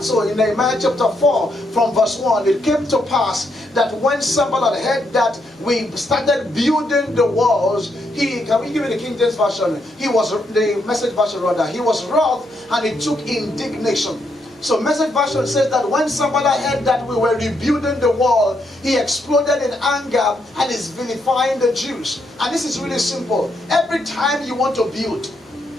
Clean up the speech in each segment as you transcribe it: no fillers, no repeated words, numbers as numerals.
So in Nehemiah chapter 4 from verse 1, it came to pass that when Sanballat heard that we started building the walls, can we give you the King James version? The Message version rather, he was wroth and he took indignation. So Message version says that when Sanballat heard that we were rebuilding the wall, he exploded in anger and is vilifying the Jews. And this is really simple. Every time you want to build,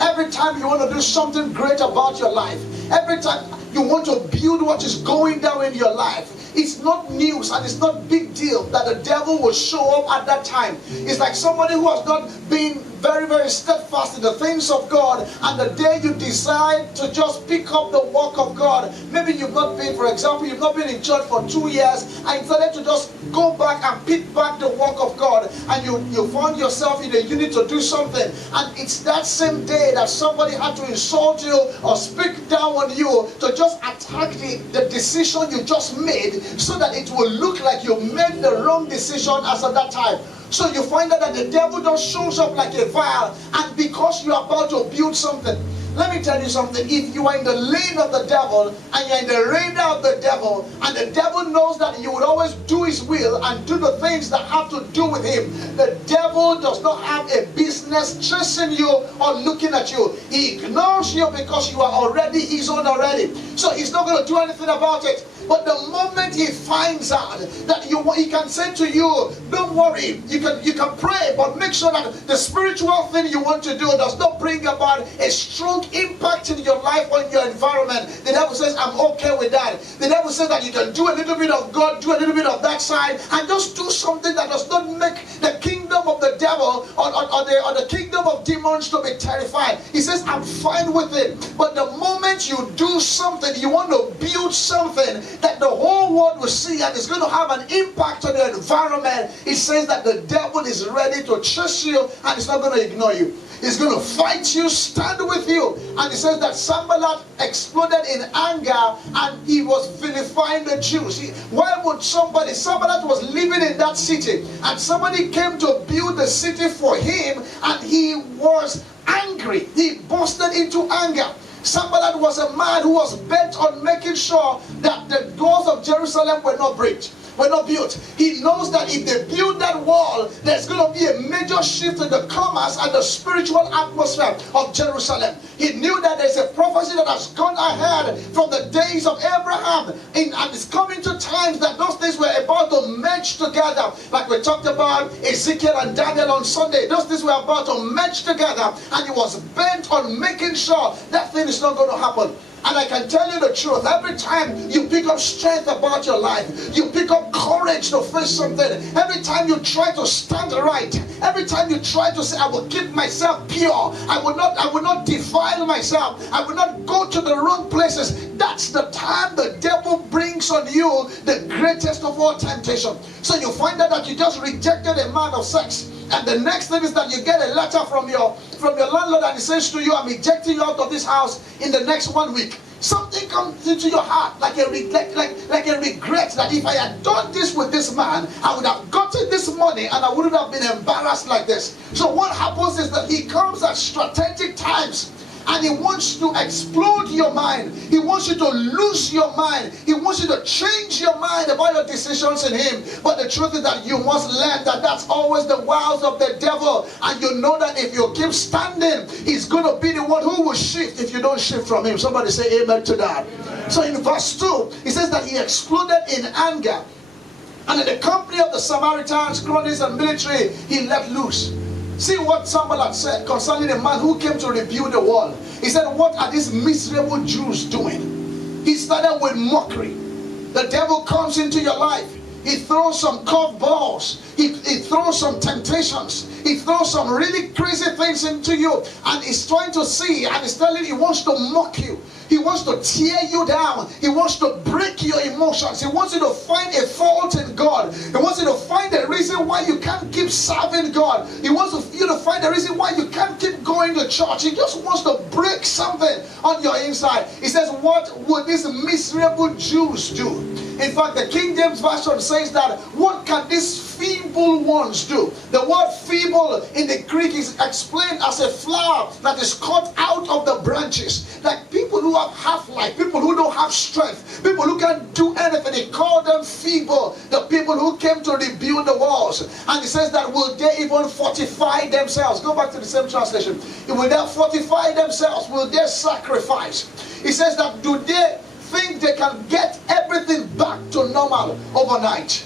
every time you want to do something great about your life, every time you want to build what is going down in your life, it's not news and it's not big deal that the devil will show up at that time. It's like somebody who has not been very, very steadfast in the things of God, and the day you decide to just pick up the work of God, maybe you've not been, for example, you've not been in church for 2 years, and decided to just go back and pick back the work of God, and you found yourself in a unit to do something, and it's that same day that somebody had to insult you or speak down on you to just attack the decision you just made, so that it will look like you made the wrong decision as at that time. So you find out that the devil just shows up like a vial, and because you're about to build something, let me tell you something. If you are in the lane of the devil and you're in the radar of the devil, and the devil knows that you would always do his will and do the things that have to do with him, the devil does not have a business chasing you or looking at you. He ignores you because you are already his own already. So he's not going to do anything about it. But the moment he finds out that he can say to you, don't worry, you can pray, but make sure that the spiritual thing you want to do does not bring about a strong impact in your life or in your environment. The devil says, I'm okay with that. The devil says that you can do a little bit of God, do a little bit of that side, and just do something that does not make the kingdom of the devil or the kingdom of demons to be terrified. He says, I'm fine with it. But the moment you do something, you want to build something that the whole world will see and is going to have an impact on the environment, it says that the devil is ready to chase you and he's not going to ignore you. He's going to fight you, stand with you. And it says that Sanballat exploded in anger and he was vilifying the Jews. Why would Sanballat was living in that city, and somebody came to build the city for him, and he was angry. He busted into anger. Sanballat was a man who was bent on making sure that the doors of Jerusalem were not built. He knows that if they build that wall, there's going to be a major shift in the commerce and the spiritual atmosphere of Jerusalem. He knew that there's a prophecy that has gone ahead from the days of Abraham, and it's coming to times that those things were about to merge together. Like we talked about Ezekiel and Daniel on Sunday, those things were about to merge together, and he was bent on making sure that thing is not going to happen. And I can tell you the truth, every time you pick up strength about your life, you pick up courage to face something, every time you try to stand right, every time you try to say, I will keep myself pure, I will not defile myself, I will not go to the wrong places, that's the time the devil brings on you the greatest of all temptation. So you find out that you just rejected a man of sex, and the next thing is that you get a letter from your landlord, and he says to you, I'm ejecting you out of this house in the next 1 week. Something comes into your heart like a regret that if I had done this with this man, I would have gotten this money and I wouldn't have been embarrassed like this. So what happens is that he comes at strategic times, and he wants to explode your mind. He wants you to lose your mind. He wants you to change your mind about your decisions in him. But the truth is that you must learn that that's always the wiles of the devil. And you know that if you keep standing, he's going to be the one who will shift if you don't shift from him. Somebody say amen to that. Amen. So in verse 2, he says that he exploded in anger. And in the company of the Samaritans, cronies, and military, he let loose. See what Sanballat said concerning a man who came to rebuild the wall. He said, what are these miserable Jews doing? He started with mockery. The devil comes into your life. He throws some curveballs. He throws some temptations. He throws some really crazy things into you. And he's trying to see, and he's telling you, he wants to mock you. He wants to tear you down. He wants to break your emotions. He wants you to find a fault in God. He wants you to find a reason why you can't keep serving God. He wants you to find a reason why you can't keep going to church. He just wants to break something on your inside. He says, what would these miserable Jews do? In fact, the King James Version says that, what can these feeble ones do? The word feeble in the Greek is explained as a flower that is cut out of the branches. Like people who have half-life, people who don't have have strength, people who can do anything. He called them feeble, the people who came to rebuild the walls. And he says that will they even fortify themselves? Go back to the same translation. Will they fortify themselves? Will they sacrifice? He says that do they think they can get everything back to normal overnight?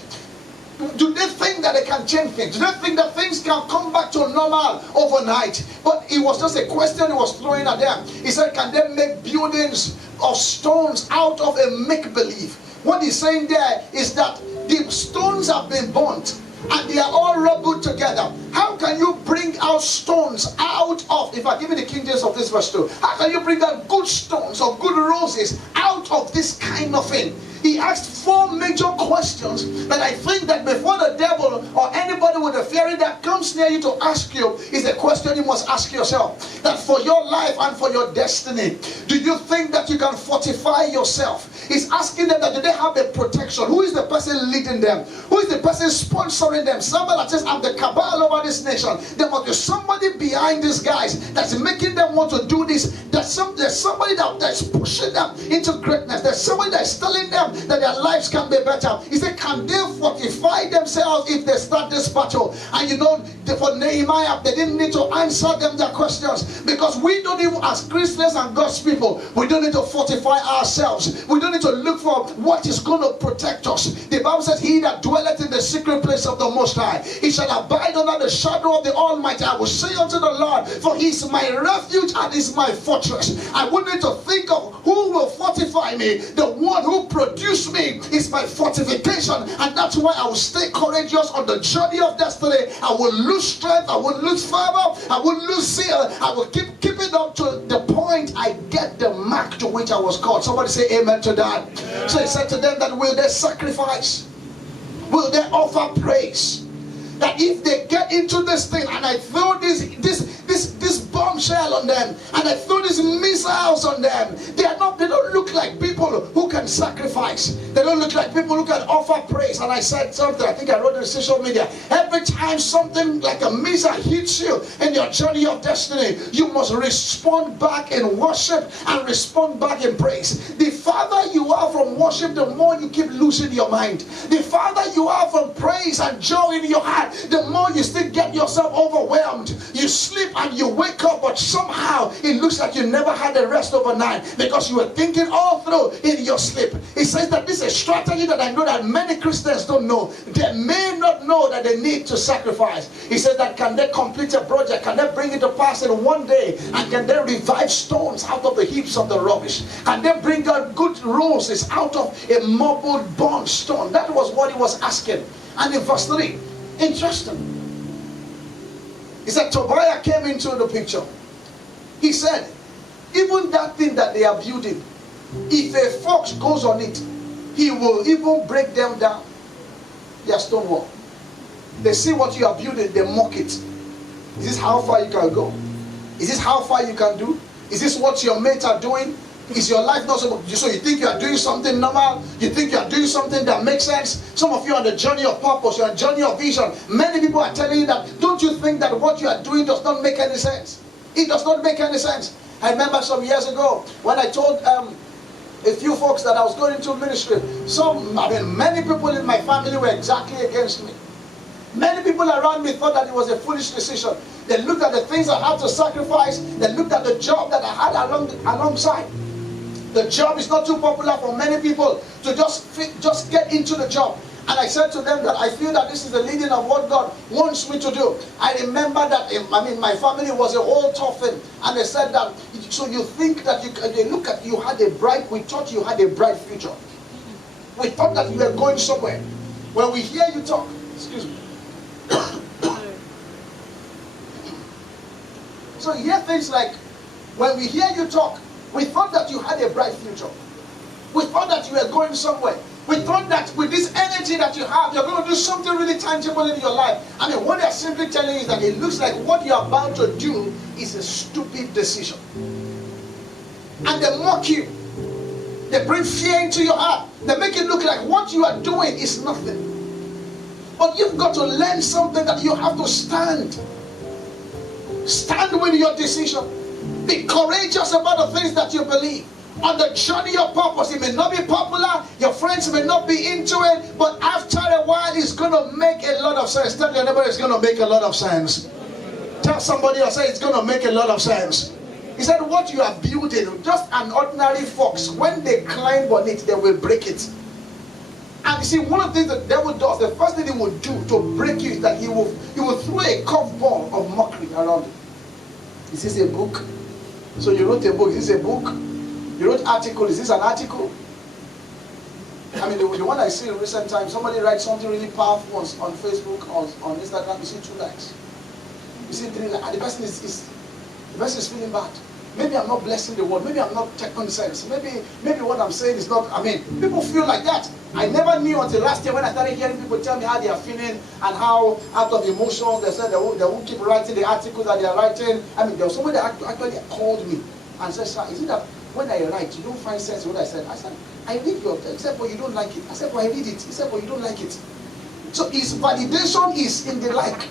Do they think that they can change things? Do they think that things can come back to normal overnight? But it was just a question he was throwing at them. He said, can they make buildings of stones out of a make-believe? What he's saying there is that the stones have been burnt and they are all rubbled together. How can you bring out stones out of, if I give you the King James of this verse 2, how can you bring out good stones or good roses out of this kind of thing? He asked 4 major questions that I think that before the devil or anybody with a theory that comes near you to ask you is a question you must ask yourself. That for your life and for your destiny, do you think that you can fortify yourself? He's asking them that do they have a protection? Who is the person leading them? Who is the person sponsoring them? Somebody that says, I'm the cabal over this nation. There must be somebody behind these guys that's making them want to do this. There's somebody that's pushing them into greatness. There's somebody that's telling them that their lives can be better. He said, can they fortify themselves if they start this battle? And you know, for Nehemiah, they didn't need to answer them their questions, because we don't even, as Christians and God's people, we don't need to fortify ourselves. We don't need to look for what is going to protect us. The Bible says, he that dwelleth in the secret place of the Most High, he shall abide under the shadow of the Almighty. I will say unto the Lord, for he is my refuge and is my fortress. I wouldn't need to think of who will fortify me. The one who produced me is my fortification, and that's why I will stay courageous on the journey of destiny. I will lose strength, I will lose fervor, I will lose zeal. I will keep it up to the point I get the mark to which I was called. Somebody say amen to that. Amen. So he said to them that will they sacrifice? Will they offer praise? That if they get into this thing and I throw this bombshell on them and I throw these missiles on them, they don't look like people who can sacrifice. They don't look like people who can offer praise. And I said something, I think I wrote it on social media. Every time something like a missile hits you in your journey of destiny, you must respond back in worship and respond back in praise. The farther you are from worship, the more you keep losing your mind. The farther you are from praise and joy in your heart, the more you still get yourself overwhelmed. You sleep and you wake up, but somehow it looks like you never had a rest overnight because you were thinking all through in your sleep. He says that this is a strategy that I know that many Christians don't know. They may not know that they need to sacrifice. He says that can they complete a project? Can they bring it to pass in one day? And can they revive stones out of the heaps of the rubbish? Can they bring out good roses out of a marbled burnt stone? That was what he was asking. And in verse 3, interesting. He said Tobiah came into the picture. He said, even that thing that they are building, if a fox goes on it, he will even break them down. Their stone wall. They see what you are building, they mock it. Is this how far you can go? Is this how far you can do? Is this what your mates are doing? Is your life not so you think you are doing something normal? You think you are doing something that makes sense? Some of you are on the journey of purpose, you're on the journey of vision. Many people are telling you that, don't you think that what you are doing does not make any sense? It does not make any sense. I remember some years ago when I told a few folks that I was going into ministry. Many people in my family were exactly against me. Many people around me thought that it was a foolish decision. They looked at the things I had to sacrifice. They looked at the job that I had alongside. The job is not too popular for many people to just get into the job. And I said to them that I feel that this is the leading of what God wants me to do. I remember that, my family was a whole tough thing. And they said that, so you think that they look at you had we thought you had a bright future. We thought that you were going somewhere. When we hear you talk, excuse me. So you hear things like, when we hear you talk, we thought that you had a bright future. We thought that you were going somewhere. We thought that with this energy that you have, you're going to do something really tangible in your life. What they're simply telling you is that it looks like what you're about to do is a stupid decision. And they mock you. They bring fear into your heart. They make it look like what you are doing is nothing. But you've got to learn something that you have to stand. Stand with your decision. Be courageous about the things that you believe. On the journey of purpose, it may not be popular, your friends may not be into it, but after a while, it's going to make a lot of sense. Tell your neighbor it's going to make a lot of sense. Tell somebody else, say it's going to make a lot of sense. He said, what you are building, just an ordinary fox, when they climb on it, they will break it. And you see, one of the things the devil does, the first thing he will do to break you is that he will throw a curveball of mockery around it. Is this a book? So you wrote a book. Is this a book? You wrote article. Is this an article? I mean, the one I see in recent times, somebody writes something really powerful on Facebook or on Instagram. You see 2 likes. You see 3 likes. And the person is feeling bad. Maybe I'm not blessing the word. Maybe I'm not taking sense. Maybe what I'm saying is not, people feel like that. I never knew until last year when I started hearing people tell me how they are feeling and how out of emotions they said they won't keep writing the articles that they are writing. There was somebody that actually called me and said, sir, is it that when I write, you don't find sense in what I said? I said, I read your text. He said, but you don't like it. I said, but I read it. He said, but you don't like it. So his validation is in the like.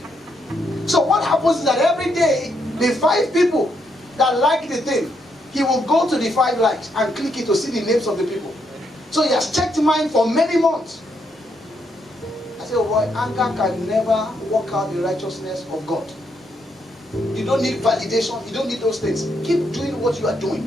So what happens is that every day, the 5 people that like the thing, he will go to the 5 likes and click it to see the names of the people. So he has checked mine for many months. I said, oh boy, anger can never work out the righteousness of God. You don't need validation. You don't need those things. Keep doing what you are doing.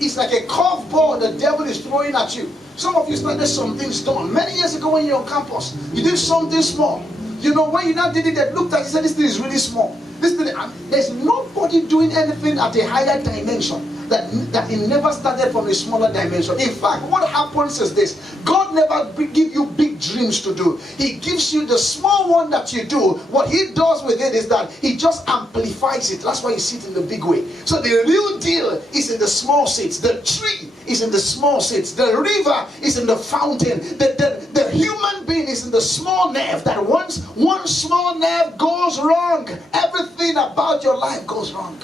It's like a curveball the devil is throwing at you. Some of you started some things done. Many years ago when you were on campus, you did something small. You know, when you now did it, they looked at it and said, this thing is really small. This thing, there's nobody doing anything at a higher dimension that it never started from a smaller dimension. In fact, what happens is this. God never give you big dreams to do. He gives you the small one that you do. What he does with it is that he just amplifies it. That's why you see it in the big way. So the real deal is in the small seeds. The tree is in the small seeds. The river is in the fountain. The human being is in the small nerve. That once one small nerve goes wrong, everything about your life goes wrong.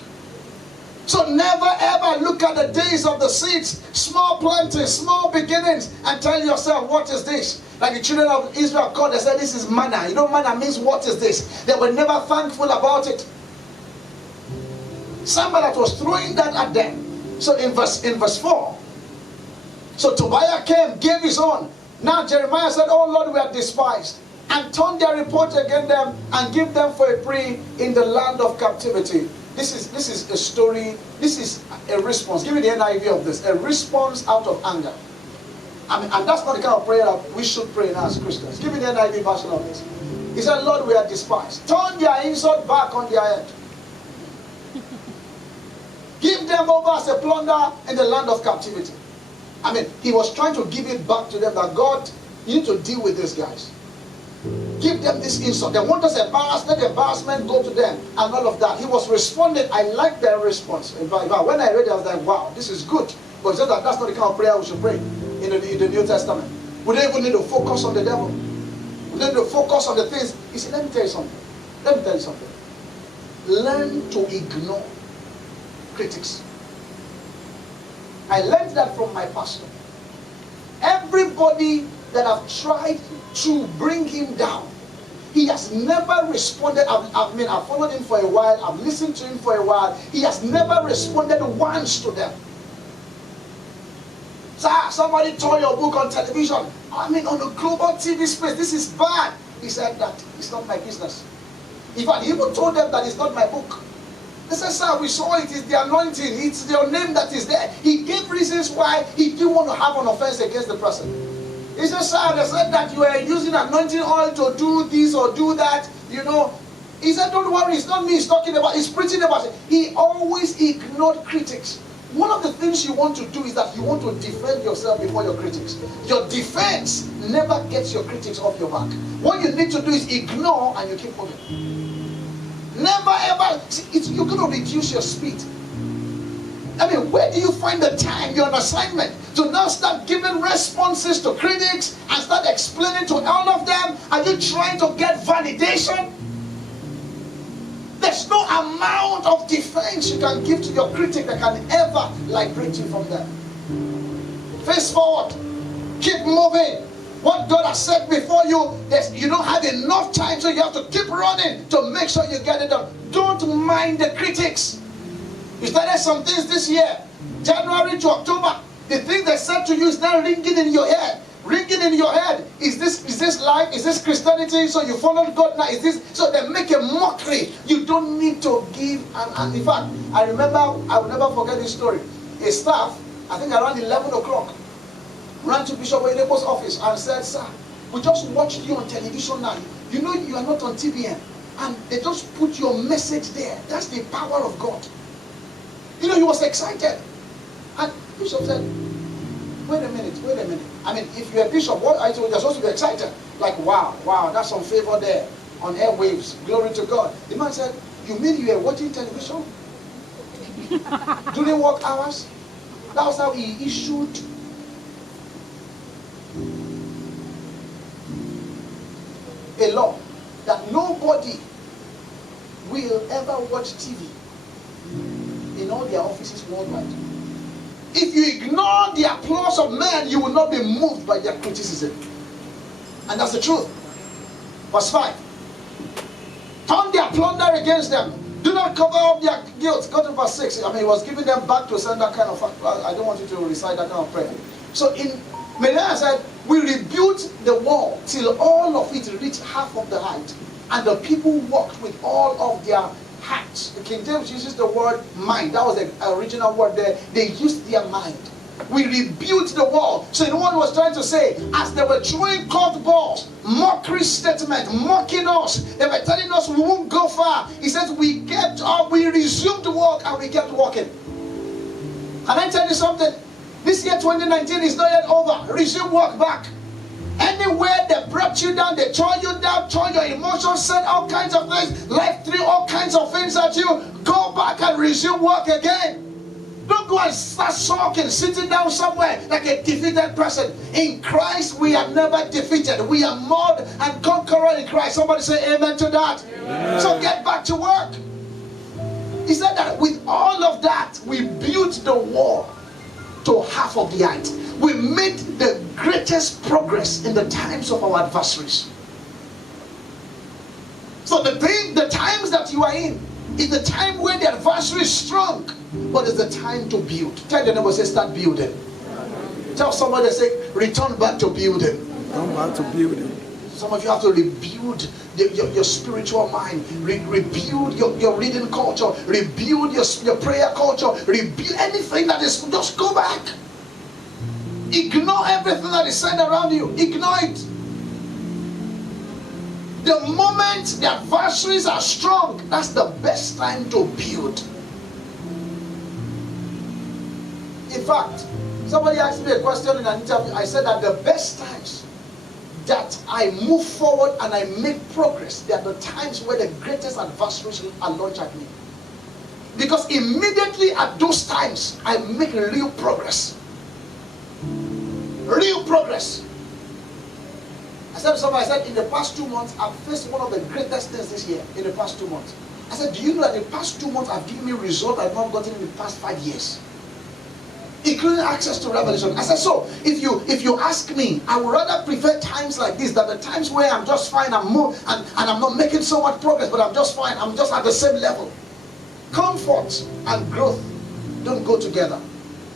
So never ever look at the days of the seeds, small planting, small beginnings, and tell yourself, what is this? Like the children of Israel called, they said, this is manna. You know, manna means, what is this? They were never thankful about it. Somebody was throwing that at them. So in verse 4, so Tobiah came, gave his own. Now Jeremiah said, oh Lord, we are despised. And turned their report against them and give them for a prey in the land of captivity. This is a story. This is a response. Give me the NIV of this. A response out of anger. And that's not the kind of prayer that we should pray now as Christians. Give me the NIV version of this. He said, Lord, we are despised. Turn their insult back on their head. Give them over as a plunder in the land of captivity. He was trying to give it back to them that God, you need to deal with these guys. Give them this insult. They want us embarrassed. Let the embarrassment go to them and all of that. He was responding. I like their response. In fact, when I read it, I was like, wow, this is good. But just that that's not the kind of prayer we should pray in the New Testament. We don't even need to focus on the devil. We don't need to focus on the things. He said, let me tell you something. Learn to ignore critics. I learned that from my pastor. Everybody that I've tried to bring him down, he has never responded. I've followed him for a while. I've listened to him for a while. He has never responded once to them. Sir, somebody tore your book on television. On the global TV space. This is bad. He said that it's not my business. In fact, he even told them that it's not my book. They said, sir, we saw it. It's the anointing. It's your name that is there. He gave reasons why he didn't want to have an offense against the person. He said, sir, they said that you are using anointing oil to do this or do that, He said, don't worry, it's not me he's talking about, he's preaching about it. He always ignored critics. One of the things you want to do is that you want to defend yourself before your critics. Your defense never gets your critics off your back. What you need to do is ignore and you keep moving. Never ever, you're going to reduce your speed. Where do you find the time? You're on assignment to now start giving responses to critics and start explaining to all of them. Are you trying to get validation? There's no amount of defense you can give to your critic that can ever liberate you from them. Face forward. Keep moving. What God has said before you, you don't have enough time, so you have to keep running to make sure you get it done. Don't mind the critics. You started some things this year, January to October. The thing they said to you is now ringing in your head. Ringing in your head. Is this life? Is this Christianity? So you followed God now? Is this? So they make a mockery. You don't need to give. And in fact, I will never forget this story. A staff, I think around 11 o'clock, ran to Bishop Oyedepo's office and said, "Sir, we just watched you on television now. You know you are not on TBN. And they just put your message there. That's the power of God." You know, he was excited. And Bishop said, wait a minute. I mean, if you're a bishop, what I told you, you're supposed to be excited. Like, wow, that's some favor there on airwaves. Glory to God. The man said, you mean you were watching television during work hours? That was how he issued a law that nobody will ever watch TV in all their offices worldwide. If you ignore the applause of men, you will not be moved by their criticism. And that's the truth. Verse 5. Turn their plunder against them. Do not cover up their guilt. Go to verse 6. I mean, he was giving them back to send that kind of... I don't want you to recite that kind of prayer. So in Melania said, we rebuilt the wall till all of it reached half of the height. And the people walked with all of their hearts. The King James uses the word mind. That was the original word there. They used their mind. We rebuilt the wall. So no one was trying to say, as they were throwing court balls, mockery statement, mocking us, they were telling us we won't go far. He says we kept up, we resumed the work and we kept walking. Can I tell you something? This year 2019 is not yet over. Resume work back. Anywhere they brought you down, they tore you down, tore your emotions, said all kinds of things, life threw all kinds of things at you, go back and resume work again. Don't go and start sulking, sitting down somewhere like a defeated person. In Christ, we are never defeated. We are more and conqueror in Christ. Somebody say amen to that. Amen. So get back to work. He said that with all of that, we built the wall to half of the height. We made the greatest progress in the times of our adversaries. So the times that you are in is the time where the adversary is strong, but it's the time to build. Tell the neighbor, say, start building. Tell somebody, say, return back to building. Return back to building. Some of you have to rebuild your spiritual mind, rebuild your reading culture, rebuild your prayer culture, rebuild anything that is, just go back. Ignore everything that is said around you. Ignore it. The moment the adversaries are strong, that's the best time to build. In fact, somebody asked me a question in an interview. I said that the best times that I move forward and I make progress, they are the times where the greatest adversaries are launched at me. Because immediately at those times, I make real progress. Real progress. I said to somebody, I said, in the past 2 months, I've faced one of the greatest things this year, in the past 2 months. I said, do you know that the past 2 months have given me results I've not gotten in the past 5 years? Including access to revelation. I said, so, if you ask me, I would rather prefer times like this than the times where I'm just fine, I'm I'm not making so much progress, but I'm just fine, I'm just at the same level. Comfort and growth don't go together.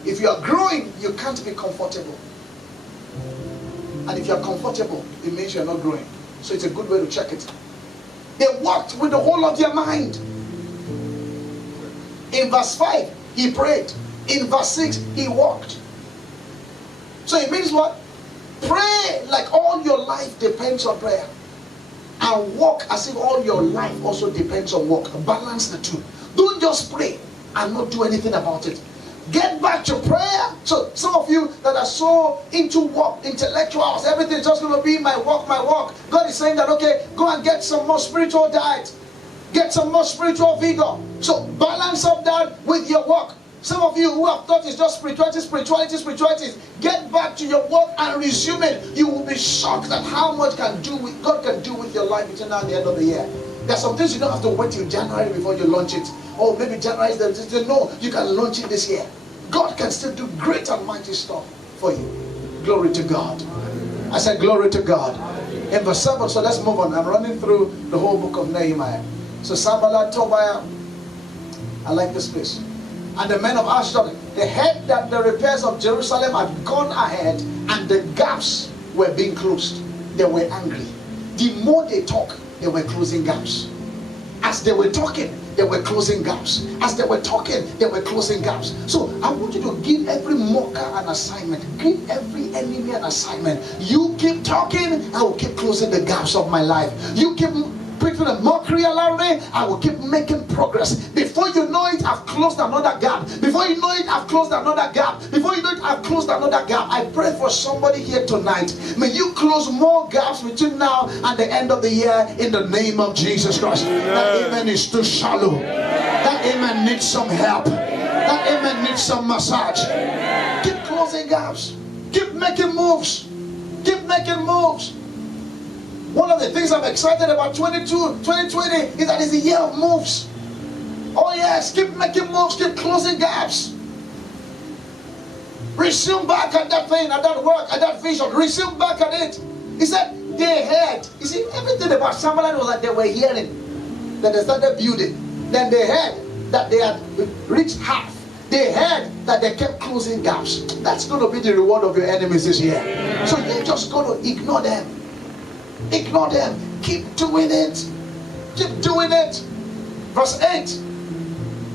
If you are growing, you can't be comfortable. And if you are comfortable, it means you are not growing. So it's a good way to check it. They walked with the whole of their mind. In verse 5, he prayed. In verse 6, he walked. So it means what? Pray like all your life depends on prayer. And walk as if all your life also depends on work. Balance the two. Don't just pray and not do anything about it. Get back to prayer. So some of you that are so into work, intellectuals, everything is just going to be my work, my work. God is saying that, okay, go and get some more spiritual diet. Get some more spiritual vigor. So balance up that with your work. Some of you who have thought it's just spirituality, get back to your work and resume it. You will be shocked at how much God can do with your life between now and the end of the year. There are some things you don't have to wait till January before you launch it. Or maybe January is the no, you can launch it this year. God can still do great and mighty stuff for you. Glory to God. I said glory to God. In verse 7, so let's move on. I'm running through the whole book of Nehemiah. So Sanballat, Tobiah, I like this place. and the men of Ashdod, they heard that the repairs of Jerusalem had gone ahead and the gaps were being closed. They were angry. The more they talk, they were closing gaps. As they were talking, they were closing gaps. As they were talking, they were closing gaps. So I want you to give every mocker an assignment. Give every enemy an assignment. You keep talking, I will keep closing the gaps of my life. You keep preaching a mockery around me, I will keep making progress. Before you know it, I've closed another gap. Before you know it, I've closed another gap. Before you know it, I've closed another gap. I pray for somebody here tonight. May you close more gaps between now and the end of the year in the name of Jesus Christ. Amen. That amen is too shallow. That amen needs some help. That amen needs some massage. Keep closing gaps. Keep making moves. Keep making moves. One of the things I'm excited about 2020 is that it's a year of moves. Oh yes, keep making moves, keep closing gaps. Resume back at that thing, at that work, at that vision. Resume back at it. He said they heard. You see, everything about Sambalat was that they were hearing. Then they started building. Then they heard that they had reached half. They heard that they kept closing gaps. That's going to be the reward of your enemies this year. So you're just going to ignore them. Ignore them. Keep doing it. Keep doing it. Verse 8.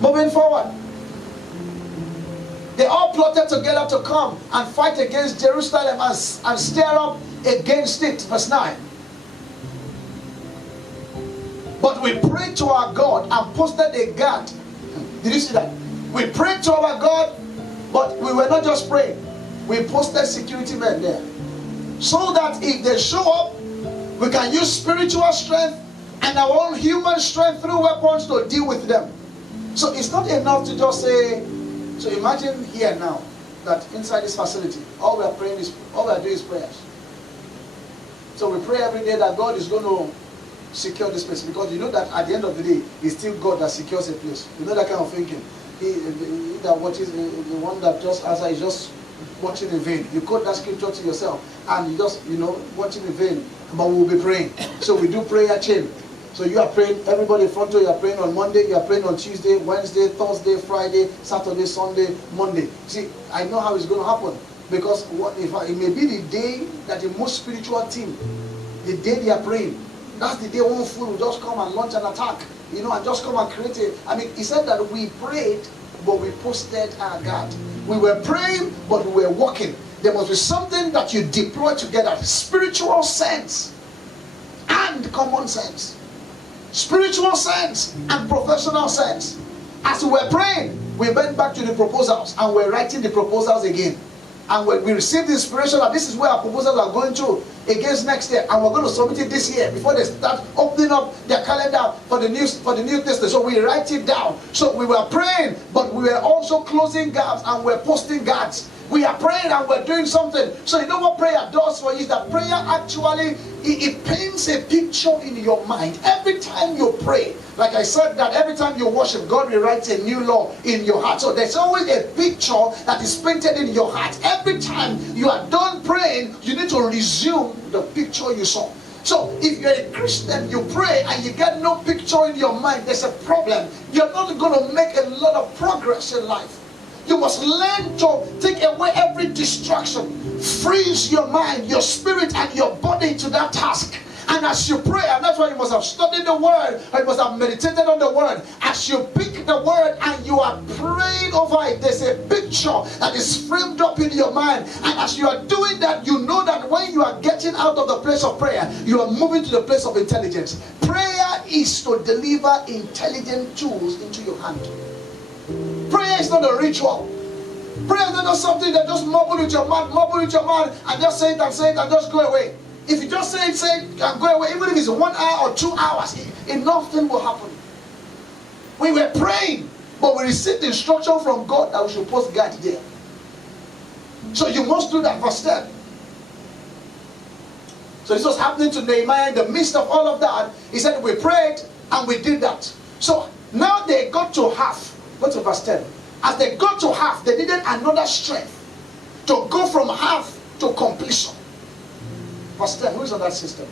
Moving forward. They all plotted together to come and fight against Jerusalem and stir up against it. Verse 9. But we prayed to our God and posted a guard. Did you see that? We prayed to our God, but we were not just praying. We posted security men there. So that if they show up, we can use spiritual strength and our own human strength through weapons to deal with them. So it's not enough to just say, so imagine here now, that inside this facility, all we are doing is prayers. So we pray every day that God is going to secure this place, because you know that at the end of the day, it's still God that secures a place. You know that kind of thinking. He that watches, the one that just answers is just watching in vain. You quote that scripture to yourself and you just, watching in vain. But we will be praying. So we do prayer chain. So you are praying, everybody in front of you are praying on Monday, you are praying on Tuesday, Wednesday, Thursday, Friday, Saturday, Sunday, Monday. See, I know how it's going to happen. Because it may be the day that the most spiritual team, the day they are praying, that's the day one fool will just come and launch an attack. And just come and create it. He said that we prayed, but we posted our guard. We were praying, but we were walking. There must be something that you deploy together. Spiritual sense and common sense. Spiritual sense and professional sense. As we were praying, we went back to the proposals and we're writing the proposals again. And we received the inspiration that this is where our proposals are going to against next year, and we're going to submit it this year before they start opening up their calendar for the new test. So we write it down. So we were praying, but we were also closing gaps and we're posting guards. We are praying and we're doing something. So you know what prayer does for you is that prayer actually it paints a picture in your mind. Every time you pray, like I said, that every time you worship, God rewrites a new law in your heart. So there's always a picture that is painted in your heart. Every time you are done praying, you need to resume the picture you saw. So if you're a Christian, you pray and you get no picture in your mind, there's a problem. You're not going to make a lot of progress in life. You must learn to take away every distraction. Freeze your mind, your spirit, and your body to that task. And as you pray, and that's why you must have studied the word, or you must have meditated on the word. As you pick the word and you are praying over it, there's a picture that is framed up in your mind. And as you are doing that, you know that when you are getting out of the place of prayer, you are moving to the place of intelligence. Prayer is to deliver intelligent tools into your hand. Prayer is not a ritual. Prayer is not just something that just mumble with your mouth, and just say it and just go away. If you just say it and go away, even if it's 1 hour or 2 hours, nothing will happen. We were praying, but we received the instruction from God that we should post guard there. So you must do that first step. So this was happening to Nehemiah in the midst of all of that. He said, we prayed and we did that. So now they got to half. Go to verse 10. As they got to half, they needed another strength to go from half to completion. Verse 10, who is on that system?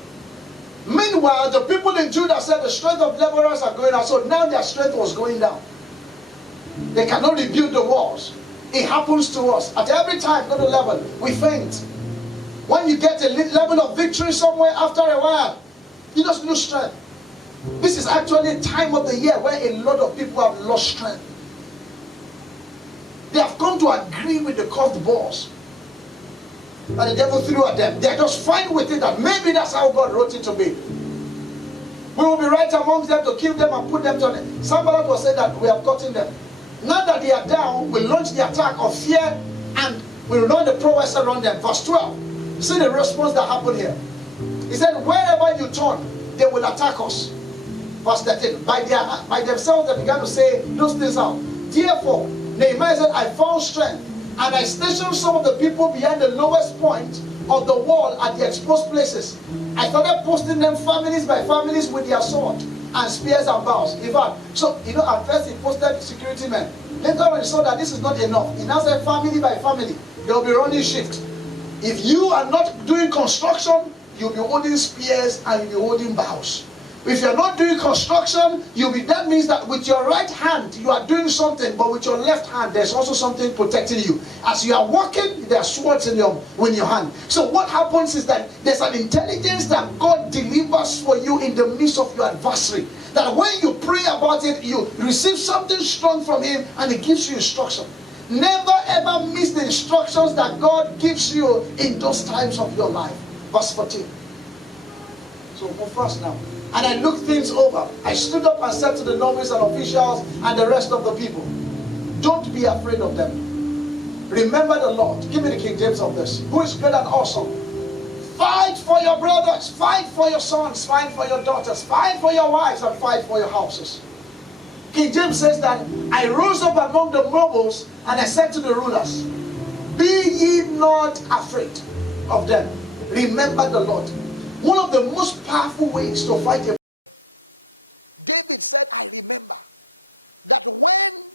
Meanwhile, the people in Judah said the strength of laborers are going down. So now their strength was going down. They cannot rebuild the walls. It happens to us. At every time, go to level, we faint. When you get a level of victory somewhere, after a while, you just lose strength. This is actually a time of the year where a lot of people have lost strength. They have come to agree with the curved balls that the devil threw at them. They are just fine with it, that maybe that's how God wrote it to be. We will be right amongst them to kill them and put them to them. Somebody was saying that we have gotten them. Now that they are down, we launch the attack of fear and we run the prowess around them. Verse 12. See the response that happened here. He said, wherever you turn, they will attack us. Verse 13. By themselves they began to say those things out. Therefore, Nehemiah said, I found strength, and I stationed some of the people behind the lowest point of the wall at the exposed places. I started posting them families by families with their sword and spears and bows. In fact, so at first he posted security men. Later on he saw that this is not enough. He now said family by family. There will be running shift. If you are not doing construction, you'll be holding spears and you'll be holding bows. If you're not doing construction, that means that with your right hand you are doing something, but with your left hand there's also something protecting you. As you are walking, there are swords in your hand. So what happens is that there's an intelligence that God delivers for you in the midst of your adversary. That when you pray about it, you receive something strong from Him and He gives you instruction. Never ever miss the instructions that God gives you in those times of your life. Verse 14. So move fast now. And I looked things over. I stood up and said to the nobles and officials and the rest of the people, don't be afraid of them. Remember the Lord. Give me the King James of this. Who is great and awesome. Fight for your brothers. Fight for your sons. Fight for your daughters. Fight for your wives and fight for your houses. King James says that I rose up among the nobles and I said to the rulers, be ye not afraid of them. Remember the Lord. One of the most powerful ways to fight a David said, I remember that when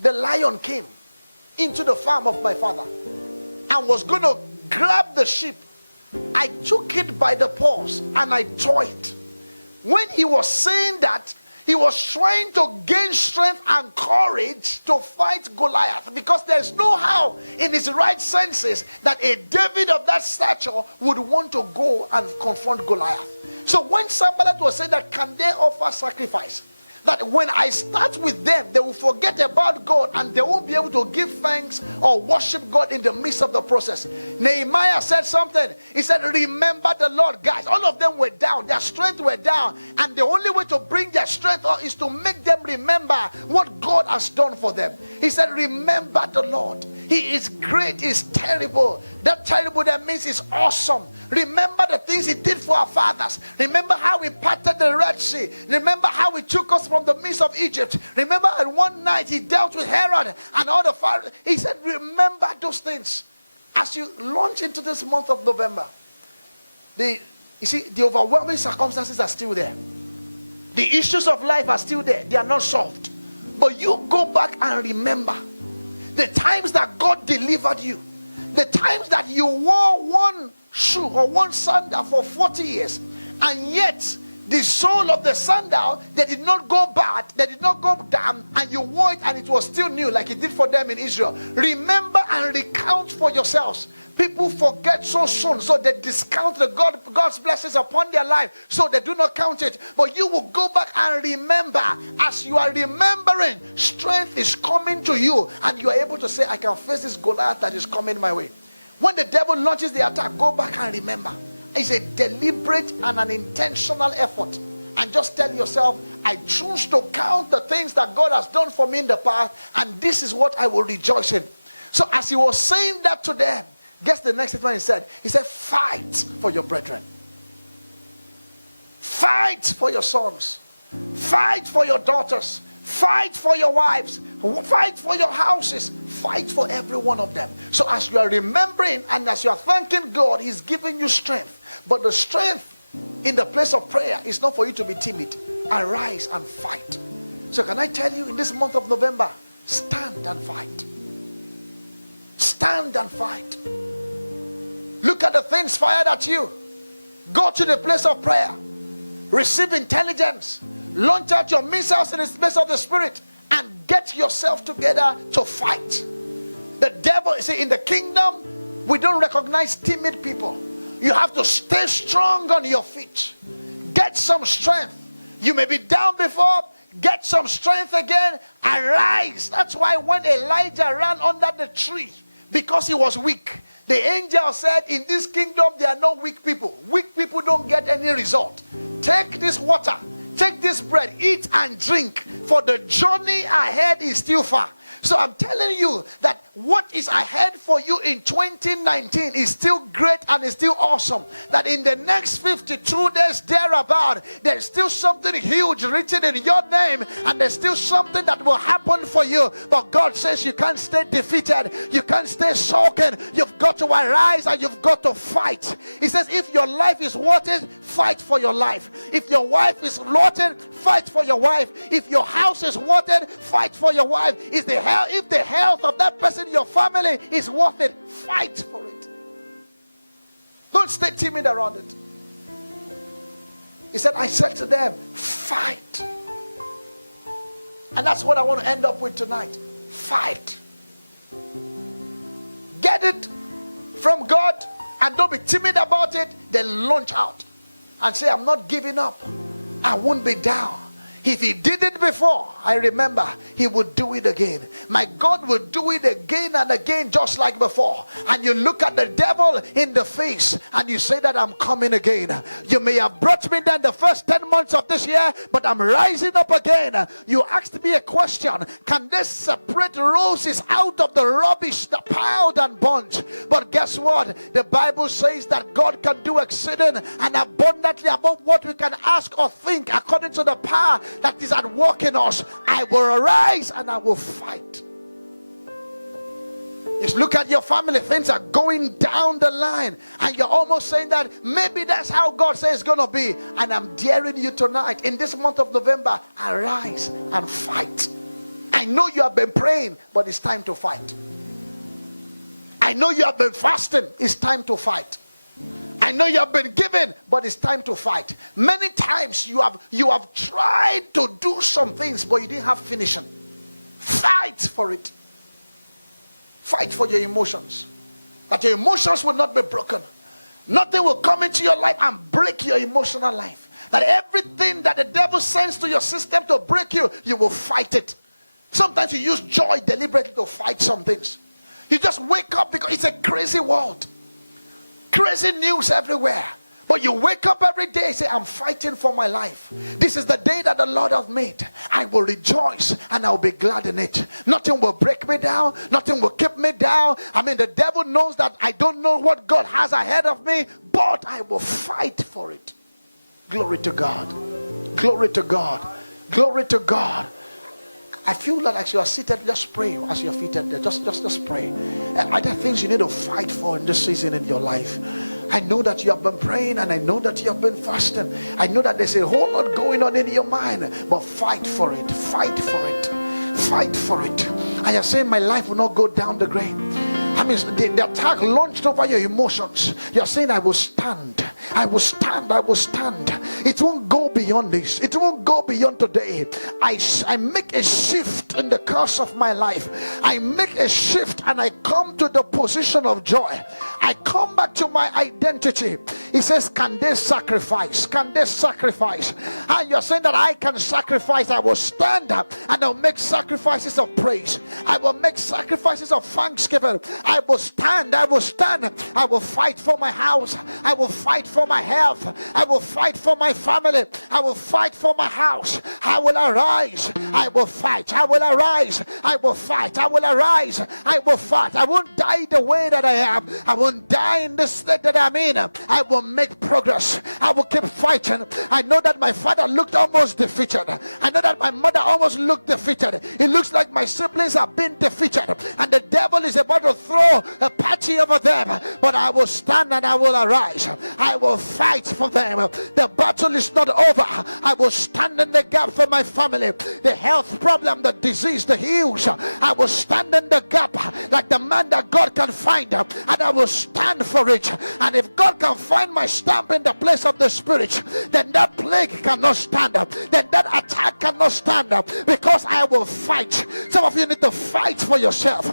the lion came into the farm of my father and was going to grab the sheep, I took it by the paws and I tore it. When he was saying that, he was trying to gain strength and courage to fight Goliath, because there's no how in his right senses that a David of that stature would want to go and confront Goliath. So when somebody was saying that, can they offer sacrifice? That when I start with them, they will forget about God and they won't be able to give thanks or worship God in the midst of the process. Nehemiah said something. He said, remember the Lord. Guys, all of them were down. Their strength were down. And the only way to bring their strength up is to make them remember what God has done for them. He said, remember the Lord. He is great. He is terrible. That terrible, that means He's awesome. Remember the things He did for our fathers. Remember how He parted the Red Sea. Remember how He took us from the midst of Egypt. Remember at one night He dealt with Herod and all the Pharaohs. He said, remember those things. As you launch into this month of November, the overwhelming circumstances are still there. The issues of life are still there. They are not solved. But you go back and remember the times that God delivered you. The times that you wore one shoe or one sandal for 40 years, and yet the sole of the sandal, they did not go bad, they did not go down, and you wore it and it was still new, like He did for them in Israel. Remember and recount for yourselves. People forget so soon, so they discount God's blessings upon their life, so they do not count it. But you will go back and remember. As you are remembering, strength is coming to you, and you are able to say, I can face this Goliath that is coming my way. When the devil launches the attack, go back and remember. It's a deliberate and an intentional effort. And just tell yourself, I choose to count the things that God has done for me in the past, and this is what I will rejoice in. So as he was saying that to them, guess the next statement he said? He said, fight for your brethren. Fight for your sons. Fight for your daughters. Fight for your wives. Fight for your houses. Fight for every one of them. So as you are remembering and as you are thanking God, He's giving you strength. But the strength in the place of prayer is not for you to be timid. Arise and fight. So can I tell you, in this month of November, stand and fight. Stand and fight. Look at the things fired at you. Go to the place of prayer. Receive intelligence. Launch out your missiles in the space of the Spirit and get yourself together to fight. The devil, see, in the kingdom, we don't recognize timid people. You have to stay strong on your feet. Get some strength. You may be down before, get some strength again. Arise. That's why when Elijah ran under the tree, because he was weak, the angel said, in this kingdom there are no weak people. Weak people don't get any result. Take this water, take this bread, eat and drink, for the journey ahead is still far. So I'm telling you that what is ahead for you in 2019 is still great and is still awesome. That in the next 52 days thereabout, there's still something huge written in your name, and there's still something that will happen for you. But God says you can't stay defeated. You can't stay sulking. You've got to arise and you've got to fight. He says if your life is worth it, fight for your life. If your wife is worth it, fight for your wife. If your house is worth it, fight for your wife. If the health of that person in your family is worth it, fight for it. Don't stay timid around it. He said, I said to them, fight. And that's what I want to end up with tonight. Fight. Get it from God and don't be timid about it. Then launch out and say, I'm not giving up. I won't be down. If he did it before, I remember, he would do it again. My God will do it again and again, just like before. And you look at the devil in the face and you say that I'm coming again. You may have brought me down the first 10 months of this year, but I'm rising up again. You asked me a question. Can they separate roses out of the rubbish, the piled and burnt? But guess what? The Bible says that God can do exceeding and abundantly above what we can ask or think, according to the power that is at work in us. I will arise and I will fight. Just look at your family. Things are going down the line and you're almost saying that maybe that's how God says it's going to be. And I'm daring you tonight, in this month of November, arise and fight. I know you have been praying, but it's time to fight. I know you have been fasting. It's time to fight. I know you have been given, but it's time to fight. Many times you have tried to do some things, but you didn't have finishing. Fight for it. Fight for your emotions. That your emotions will not be broken. Nothing will come into your life and break your emotional life. That everything that the devil sends to your system to break you, you will fight it. Sometimes you use joy deliberately to fight some things. You just wake up because it's a crazy world. Crazy news everywhere. But you wake up every day and say, I'm fighting for my life. This is the day that the Lord has made. I will rejoice and I'll be glad in it. Nothing will break me down. Nothing will keep me down. I mean, the devil knows that I don't know what God has ahead of me, but I will fight for it. Glory to God. Glory to God. Glory to God. I feel that as you are seated, just pray as you're seated there. Just pray. Are there things you need to fight for in this season in your life? I know that you have been praying and I know that you have been fasting. I know that there's a whole lot going on in your mind, but fight for it. Fight for it. Fight for it. I am saying my life will not go down the drain. I mean, the attack launched over your emotions. You're saying, I will stand. I will stand. I will stand. It won't go beyond this. It won't go beyond today. I make a shift in the course of my life. I make a shift and I come to the position of joy. I come back to my identity. He says, can they sacrifice? Can they sacrifice? And you're saying that I can sacrifice. I will stand up and I'll make sacrifices of praise. I will make sacrifices of thanksgiving. I will stand. I will stand. I will fight for my house. I will fight for my health. I will fight for my family. I will fight for my house. I will arise. I will fight. I will arise. I will fight. I will arise. I will fight. I won't die the way that I am. I won't die in the state that I'm in. I will make progress. I will keep fighting. I know that my father looked almost defeated. I know that my mother almost looked defeated. It looks like my siblings have been defeated. And the devil is about to throw throw a party over them, but I will stand and I will arise. I will fight for them. The battle is not over. I will stand in the gap for my family. The health problem, the disease, the ills, I will stand in the gap like the man that God can find, and I will stand for it. And if God can find my stamp in the place of the spirit, then that plague cannot stand up, then that attack cannot stand up, because I will fight. Some of you need to fight for yourself,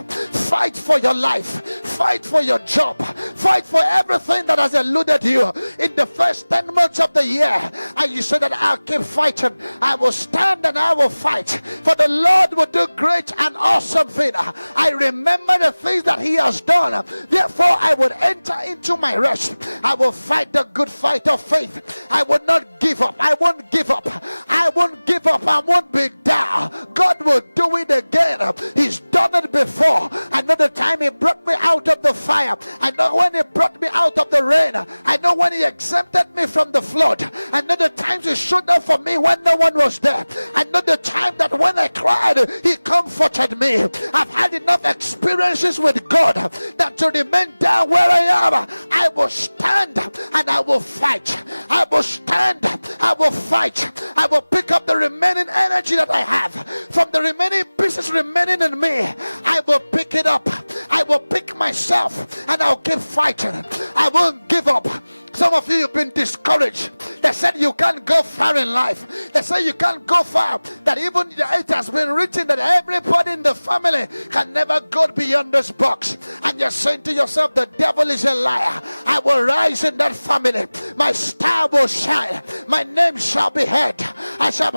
fight for your life, fight for your job, fight for everything that has eluded you in the first 10 months of the year. And you say that I'll keep fighting, I will stand and I will fight, for the Lord will do great and awesome thing. I remember the things that he has done, therefore I would enter into my rest. I will fight the good fight of faith. I will not give up. I won't give up. I won't give up. I won't be down. God will do it again. He's done it before. I know the time he brought me out of the fire. I know when he brought me out of the rain. I know when he exempted me from the flood. I know the times he showed up for me when no one was there. I know the time that when I cried, he comforted me. I've had enough experiences with God that to remain down where I am, I will stand and I will fight. I will stand, I will fight. I will pick up the remaining energy that I have from the remaining pieces remaining in me. I will pick it up. I will pick myself and I'll keep fighting. I won't give up. Some of you have been discouraged. They said you can't go far in life. They say you can't go far. That even it has been written that everybody in the family can never go beyond this box. And you're saying to yourself, the devil is a liar. I will rise in that family. My star will shine. My name shall be heard. I shall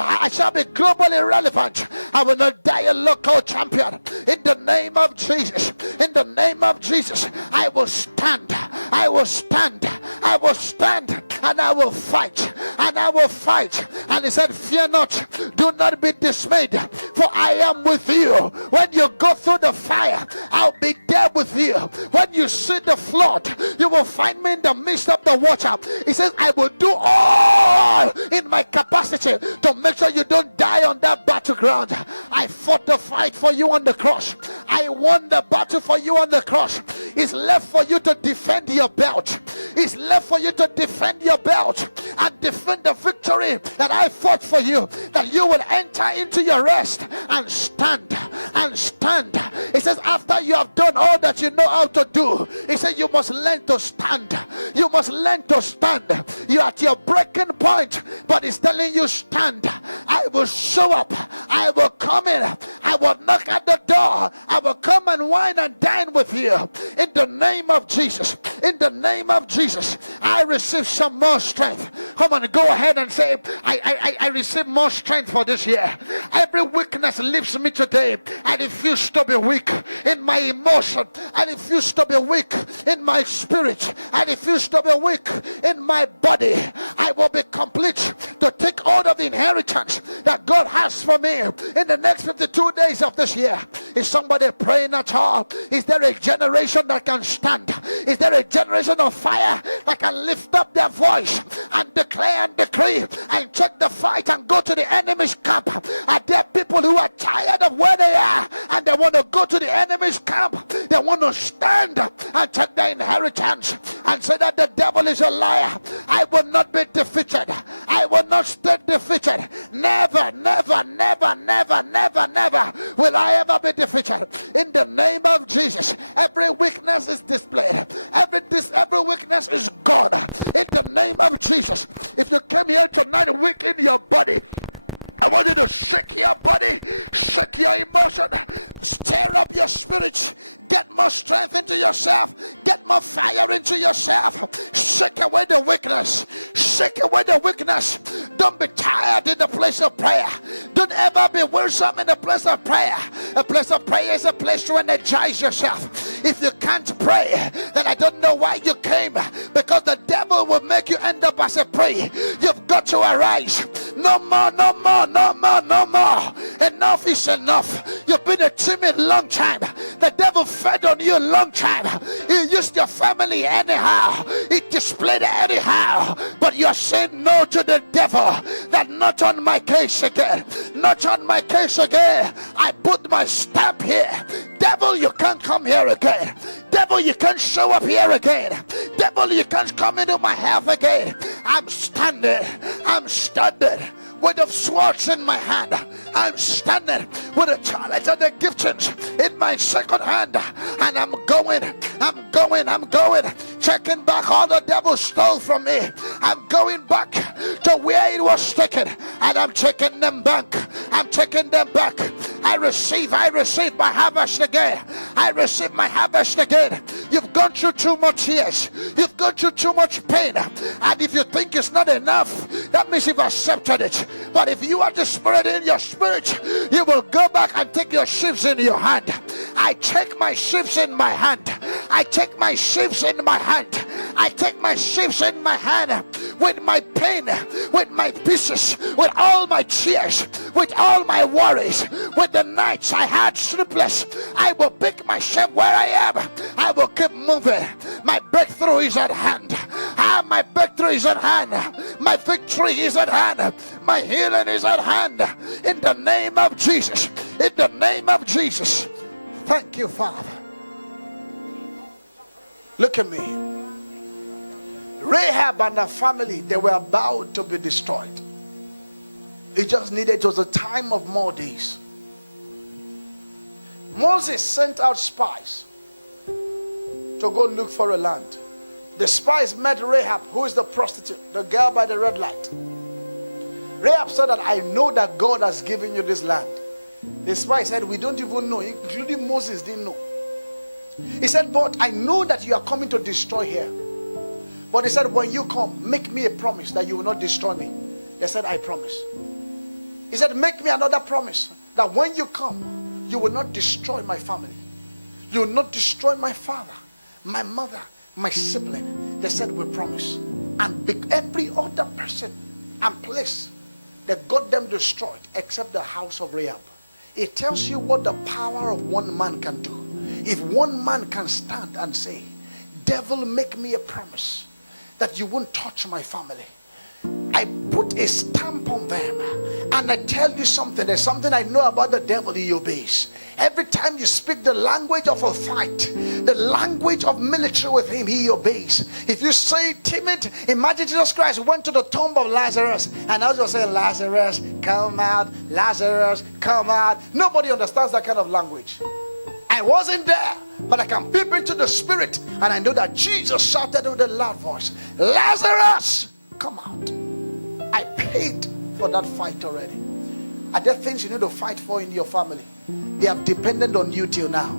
be globally relevant. I will not die a local champion. In the name of Jesus. In the name of Jesus. I will stand. I will stand. I will stand and I will fight, and I will fight. And he said, fear not, do not be dismayed, for I am with you. When you go through the fire, I'll be there with you. When you see the flood, you will find me in the midst of the water. He says, I will do all in my capacity to make sure you don't die on that battleground. I fought the fight for you on the cross. I won the battle for you on the cross. It's left for you to defend your belt. It's left for you to defend your belt and defend the victory that I fought for you, that you will enter into your rest and stand and stand. It says, after you have done all that you know how to do, he said, you must learn to stand. You must learn to stand. You're at your breaking point, but it's telling you, stand. I will show up. I will come in. I will knock at the door. I will come and wine and dine with you. In the name of Jesus. In the name of Jesus. I receive some more strength. Come on, go ahead and say, I receive more strength for this year. Every weakness leaves me today. I refuse to be weak in my emotion. I refuse to be weak in my spirit. I refuse to be weak in my body. I will be complete to take hold of the inheritance that God has for me in the next 52 days of this year. Is somebody praying at all? Is there a generation that can stand? Is there a generation of fire that can lift up their voice and declare and decree and check the fight and go to the enemy's camp? Are there people who are tired of where they are and they want to go to the enemy's camp? They want to stand and take their inheritance and say that the devil is a liar. I will not be defeated. I will not stay defeated. Never, never, never, never, never, never will I ever be defeated. In the name of Jesus, every weakness is displayed. Every weakness is gone. In the name of Jesus. If you came here tonight weak in your body, I want you to shake your body, shake your emotion, stir up your spirit, get more strength into yourself, get more fire into yourself, shake away the weakness, shake away the weakness. Don't be tired in the place of prayer. Don't ever be wearisome in the place of prayer. A place of prayer is a place to energize yourself. If you can't pray, then I don't know why you came, because the devil will make you end up as a prey. You've got to arise. No more, no more, no more, no more. Enough is enough. You've been a timid long time. The devil fed on you a long time. He used your family anyhow. He displayed it anyhow. But you're saying no to the devil. That not on my case again. Not on my case again. I put my stamp here. Devil, you can't come here again. Devil, you can't show up here again. Devil, you can't come into my health again. I'm standing with the swords in my hand. I'm standing with the talents and the giftings in my second hand, and I'm going, checking back all the devil stole from me. I'm going back to where it was taken, and I'm taking them back. I receive my harvest again. I receive my harvest again. You've gone through too much years. You've gone through too much pain, and if you think it's not enough, that means you've accepted it. But if you are the spirit in your spirit, you will go back and take your sheaves in your hand. I take my sheaves in my hand. I take my sheaves in my hand. I take my sheaves in my hand with my pain, with my pieces, with all my tears, with all my worries, with the nights I had sleepless. I will pick my sheaf where I am. I will keep moving. My breakthrough is at hand. My breakthrough is at hand. My victory is at hand. My healing is at hand. In the name of Jesus. In the name of Jesus. Thank you, Father. Look at me. Rahab and her family, they were about to be destroyed. It just needed, it was a time of more days. Moses sent out spies to go look for a land. The spies met Rahab, who is the prostitute, the girl by the red light. Rahab said that, I know that God has given you this land. The spy said, we don't even know, including Moses didn't know. He said, but I know that you are coming to destroy here. But he said, when you come, make me a promise that you will not destroy me. They said, I promise. He said, make me another promise that when you come, you will not destroy my family. You will not destroy my father, my mother, my sibling. They said, we promise. And every other person and place, they got them destroyed except the house of Rahab. It tells you what the power of one man can do. If one man can stand and say, devil, make me a promise that you won't touch my family. I put a stamp on them. And I tell you something, there's something I know about the devil. He obeys. Every time you speak the language of a fight, the language of military with him, he obeys. If you say timid, imagine Jesus Christ went to the tomb of Lazarus and I was going to say, Lazarus, come out, Lazarus, come out. Nobody understands that kind of language. I wasn't there, but I can peep into the spirit and I know that Jesus shouted with a loud voice, Lazarus, come out. I paid for that fight already. Are there things you need to fight for in your family? They have depended on you till now,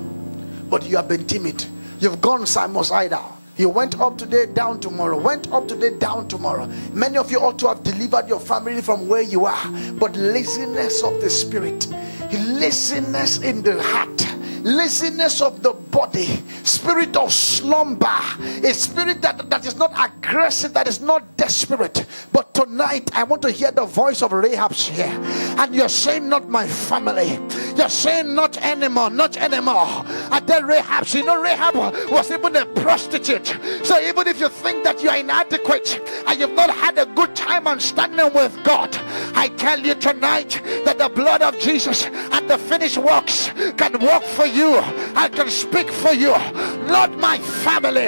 but you have been timid. You've gone sinusoidal. You went up today, down tomorrow. Went up today, down tomorrow. Many of you ought to have delivered your family from where you are, but laziness of the spirit, laziness in the heart, laziness of the body, spirit of slumber, a spirit that is not aggressive, that is not desperate. But tonight I want to hear the voice of Rahab's here, and you're saying, not my family. You're saying, not anymore, not anymore. And then Rahab, you know, Rahab was even a prostitute. So even if you think that you are inadequate and you've not had a good time on standing with God, I tell you tonight that the blood of Jesus and the finished works can work for you and can speak for you. Not my family.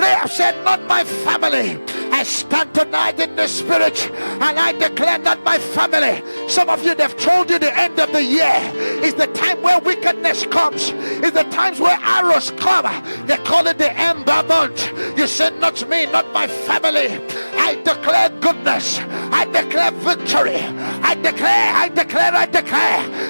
Rahab said, not my family. I stand tonight in the spirit and I declare that my family. Some of you, they've told you the end of the year is the time where wickedness comes. It's the times where arrows come. They call it the ember month. You said, not me, not my family. I declare goodness. I declare victory. I declare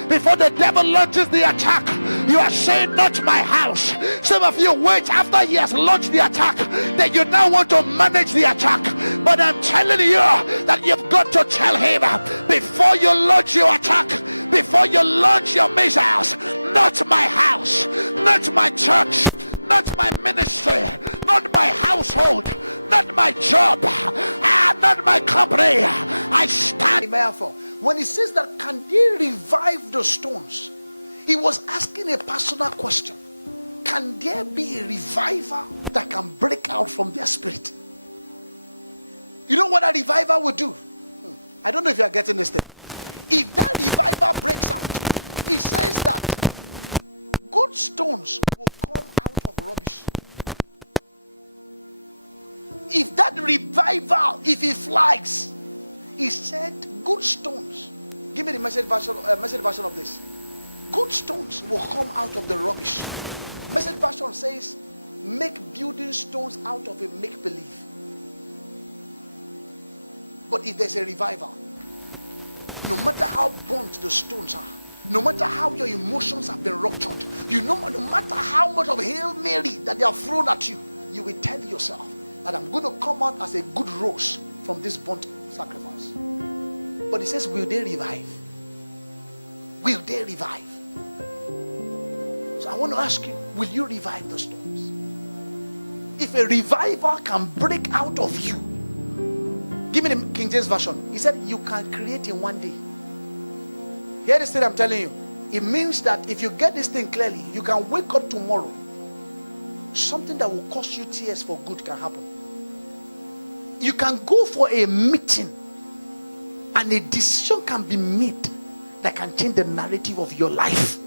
before the devil launches the attack. You are saying, not my house. Some of you wait after he has launched the attack, then you now want to manage the attack. But I'm telling you that you've got to tell him, before you launch your attack, before you launch your missiles, not my house, not my church, not my ministry, not my household, not my job, not my company. I stand. Therefore, when he says that, can they revive the stones? He was asking a personal question. Can there be a revival that can break out from their spirit? You know what a revival would do? I don't know if you are getting this thing. If that revival breaks out, he says that good stones will come out of rubbish. If that revival, if it flags, he said, good stones. Give me the message version of this. Good stones will come out of the rubbish. Message version says, make building stones out of a make-believe. But if there's a revival, no matter how burnt the stones are, no matter how your emotions have been ruptured, no matter how much of Hail Mary that they have thrown at you, you will tell yourself that I'm going to come out as a good rose from this burnt sacrifice. But it says, will they revive? Will they revive? So I want to ask you, will you revive the stones? If a revival can break out of you, give me the King James Version. He said, you can create in one day. Hear this thing I'm telling you. It means that if you get this thing clearly, you can wake up tomorrow. Something that will cost you tears for good can happen. You can go for a meeting and a decision can be made that can change the narrative of your life.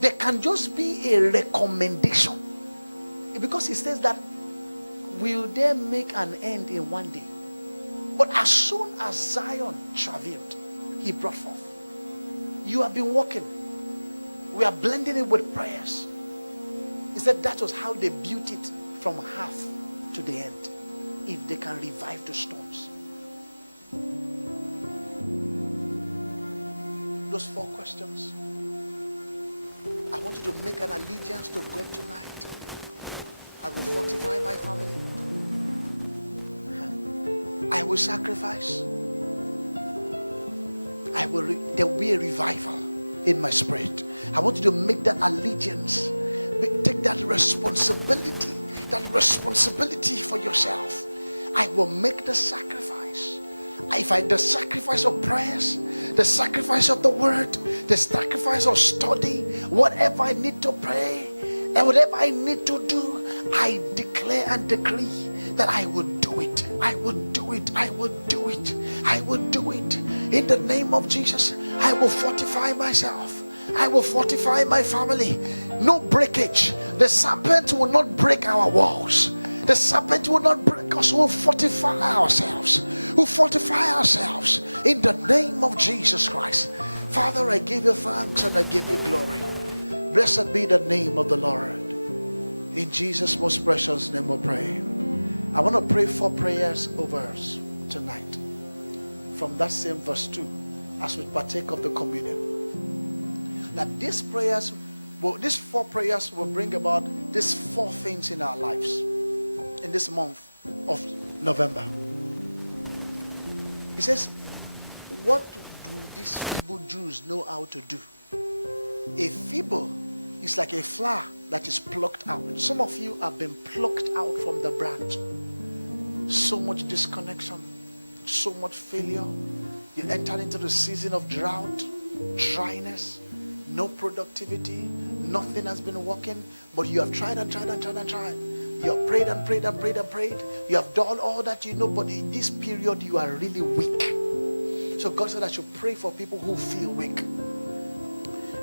There can just be a recommendation. Because he says that, will they make an end in one day? But as soon as Zion travailed, he brought forth. You have been walking. We are blending it with prayers. He said that was how they built it from half to the end. If they can revive the stones. Those 4 questions. I want you to make an allegiance to God tonight. I will fortify my family. I will sacrifice. There will be a revival in my spirit. I want you to make that allegiance. Take that responsibility for yourself. I will make the sacrifice. The sacrifice of prayers, the sacrifice of the word, the sacrifice of study, whatever I need to pray and whatever I need to do, I declare and decree that I will do it. I will do it. I will do it. I will do it. In the name of Jesus, I will fortify myself. I will fortify my family. No breakage. The serpent will not break our walls. The serpent will not break us. We'll fortify ourselves. We'll fortify ourselves in the name of Jesus Christ. Father, I give you thanks and I give you glory. Blessed be the name of the Lord. In Jesus' most precious name we pray. I want to pray 4 prayers over us tonight. From that same verse 2, as we partake of the communion. That these 4 prayers will bring about these 4 things in our lives in this month of November. He says, what do these feeble Jews know how to do? A feeble is like a flower that is plucked out. Some of you have been plucked out from the branch. So much disconnection, so much failure. You entered into the season of drought, dryness, no productivity, nothing has been working, but you have tried and tried and tried and tried. You have prayed and prayed and prayed and prayed. You have done all that you know, but in this period you are really weak. So God said I should pray for people who feel weak.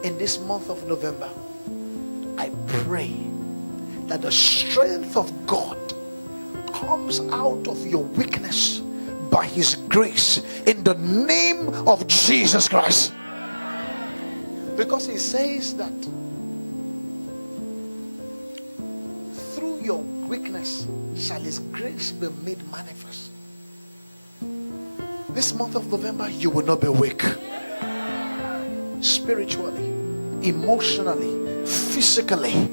In this month of November, I pray that the strength of God comes out of your weakness by His grace in the name of Jesus Christ. Because He says that through your weakness shall His grace be made manifest. This month of November, you will not be weak. Spiritually, emotionally, physically,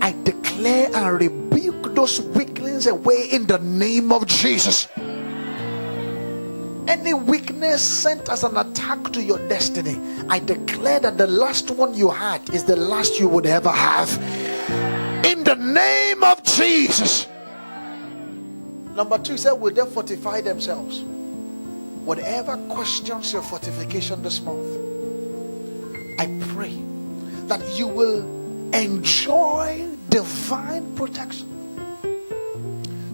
I declare and rebuke those weaklings away in the name of Jesus. Any weakness sent as an attack to your destiny, I declare that the last one you had is the last you would ever have. In the name of Jesus. Number 2, he said, will they fortify themselves? Whatever questions your fortification this month, I pray that you will enjoy divine protection.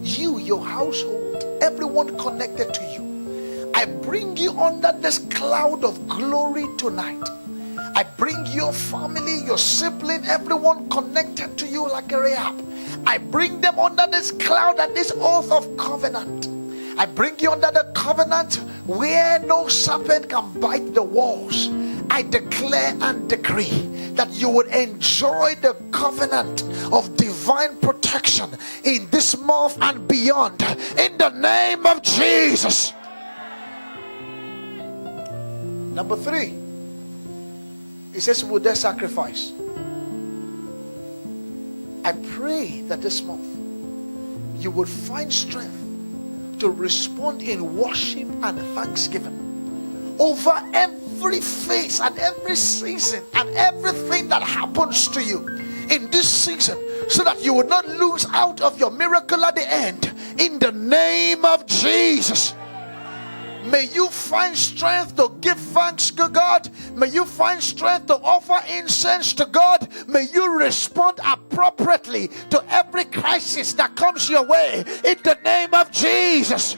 You, your household, everyone connected to you. I bring you under this cloud of glory tonight. I bring your family, your sibling, everyone connected to you like a Rahab. I bring them under this cloud and this oath of covenant. I bring you under the covenant where no serpent can bite the walls. I declare and decree that you would enjoy the covenant of divine protection in this month and beyond, in the name of Jesus. Number 3, it says, would they sacrifice? I pray that this month you would find strength to respond in worship and thanksgiving over every phase and every season and everything that happens to you in this season, so that you will not lose out of your miracle at the end, in the name of Jesus. May you find strength to give thanks to God. May you find strength to offer incense to God. May you respond appropriately to every crisis that comes your way, in the name of Jesus.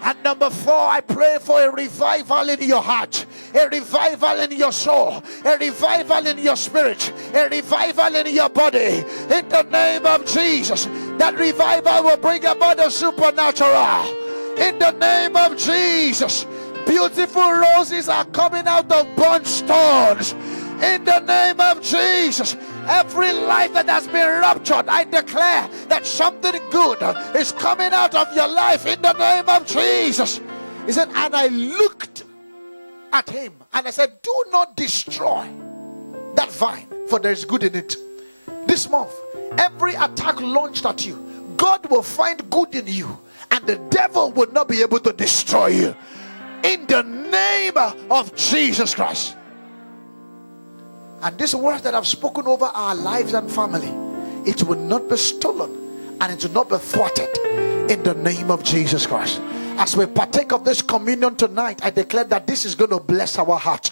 And number 4, I pray for a revival in your heart, a revival in your soul, a revival in your spirit, a revival in your body, in the name of Jesus. That revival will bring about the supernatural. In the name of Jesus, beautiful roses are coming out of burnt stones. In the name of Jesus, every life that has been ruptured, I declare that something good is coming out of your life in the name of Jesus. He said, and I looked at him and I said, do not destroy that vine, for there is good in it. This month, every attack launched at you, God will find good in you, and the devil will not be able to destroy you, in the name of Jesus Christ. And this word that I've spoken over our lives and family, it will not be stolen and it will not be thwarted, in the name of Jesus Christ. As we partake of this communion tonight, I declare that this is going to bless our heart.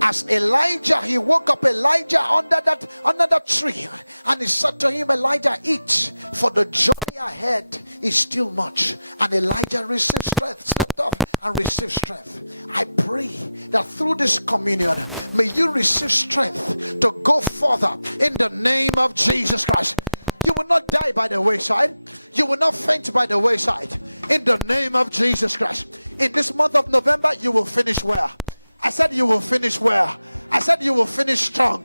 As Elijah, he woke up Elijah under that tree, and he said to him, Elijah, eat, for the journey ahead is still much. And Elijah received strength, slept off and received strength. I pray that through this communion, may you receive strength to go further, in the name of Jesus Christ. You will not die by the wayside. You will not faint by the wayside, in the name of Jesus Christ. In this month of November, you will finish well. I said you will finish well. I said you will finish strong.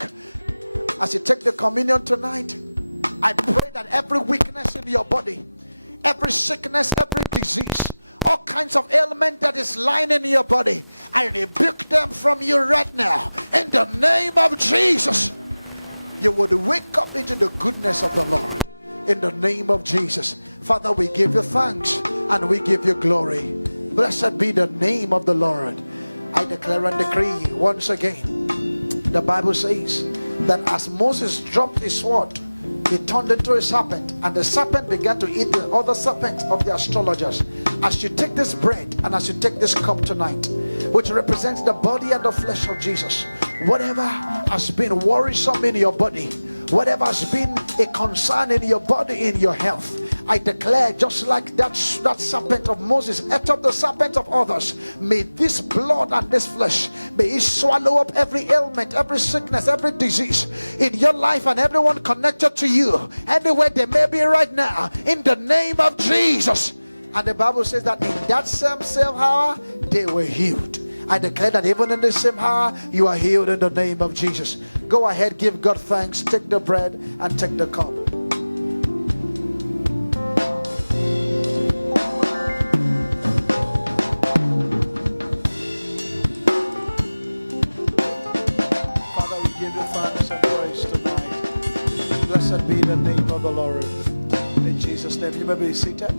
As you take the communion tonight, I pray that every weakness in your body, every sickness, every disease, all kinds of ailment that is lying in your body, I rebuke them from you right now, in the name of Jesus. You would wake up into the goodness of the Lord, in the name of Jesus. Father, we give you thanks and we give you glory. Blessed be the name of the Lord. I declare and decree once again, the Bible says that as Moses dropped his sword, he turned into a serpent, and the serpent began to eat the other serpents of the astrologers. As you take this bread and as you take this cup tonight, which represents the body and the flesh of Jesus, whatever has been worrisome in your body, whatever has been a concern in your body, in your health, I declare, just like that serpent of Moses ate up the serpent of others, may this blood and this flesh, may it swallow up every ailment, every sickness, every disease in your life and everyone connected to you, anywhere they may be right now, in the name of Jesus. And the Bible says that in that same hour, they were healed. I declare that even in the same hour, you are healed in the name of Jesus. Go ahead, give God thanks, take the bread and take the cup. Blessed be the name of the Lord. In Jesus' name, you may be seated.